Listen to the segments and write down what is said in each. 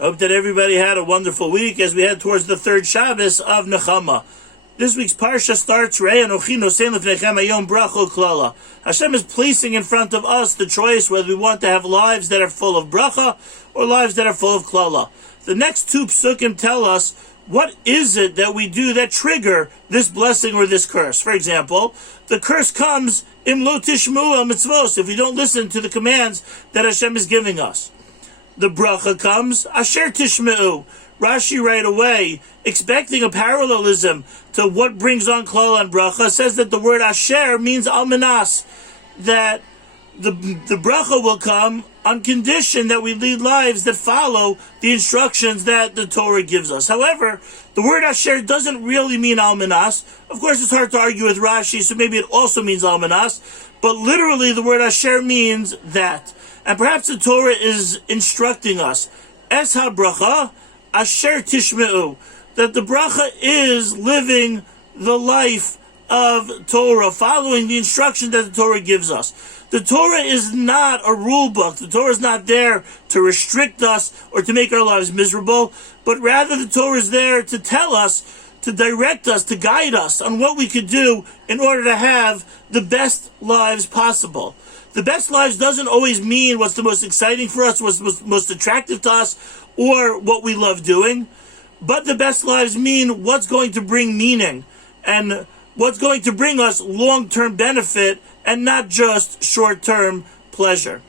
I hope that everybody had a wonderful week as we head towards the third Shabbos of Nechama. This week's Parsha starts, Hashem is placing in front of us the choice whether we want to have lives that are full of bracha or lives that are full of klala. The next two psukim tell us what is it that we do that trigger this blessing or this curse. For example, the curse comes im lo tishmu al mitzvos, if we don't listen to the commands that Hashem is giving us. The bracha comes asher tishmeu. Rashi right away, expecting a parallelism to what brings on klala and bracha, says that the word asher means almanas, that the bracha will come on condition that we lead lives that follow the instructions that the Torah gives us. However, the word asher doesn't really mean almanas. Of course, it's hard to argue with Rashi, so maybe it also means almanas, but literally the word asher means that. And perhaps the Torah is instructing us, es ha-bracha asher tishmeu, that the bracha is living the life of Torah, following the instruction that the Torah gives us. The Torah is not a rule book. The Torah is not there to restrict us or to make our lives miserable, but rather the Torah is there to tell us, to direct us, to guide us on what we could do in order to have the best lives possible. The best lives doesn't always mean what's the most exciting for us, what's most attractive to us, or what we love doing. But the best lives mean what's going to bring meaning and what's going to bring us long-term benefit and not just short-term pleasure.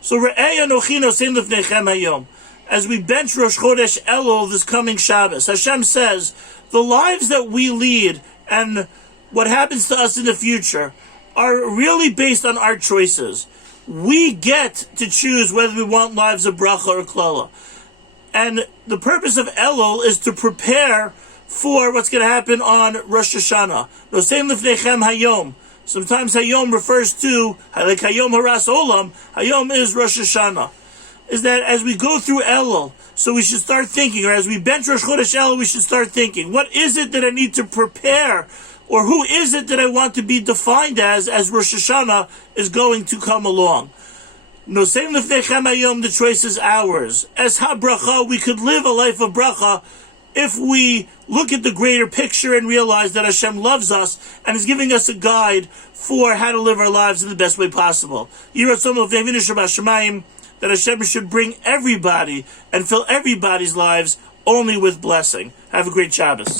So, as we bench Rosh Chodesh Elul this coming Shabbos, Hashem says, the lives that we lead and what happens to us in the future are really based on our choices. We get to choose whether we want lives of bracha or klala. And the purpose of Elul is to prepare for what's going to happen on Rosh Hashanah. Noseim lifnechem hayom. Sometimes hayom refers to, like hayom haras olam, hayom is Rosh Hashanah. Is that as we go through Elul, so we should start thinking, or as we bench Rosh Chodesh Elul, we should start thinking, what is it that I need to prepare, or who is it that I want to be defined as Rosh Hashanah is going to come along? Noseim lifnechem hayom, the choice is ours. As ha-bracha, we could live a life of bracha if we look at the greater picture and realize that Hashem loves us and is giving us a guide for how to live our lives in the best way possible. That Hashem should bring everybody and fill everybody's lives only with blessing. Have a great Shabbos.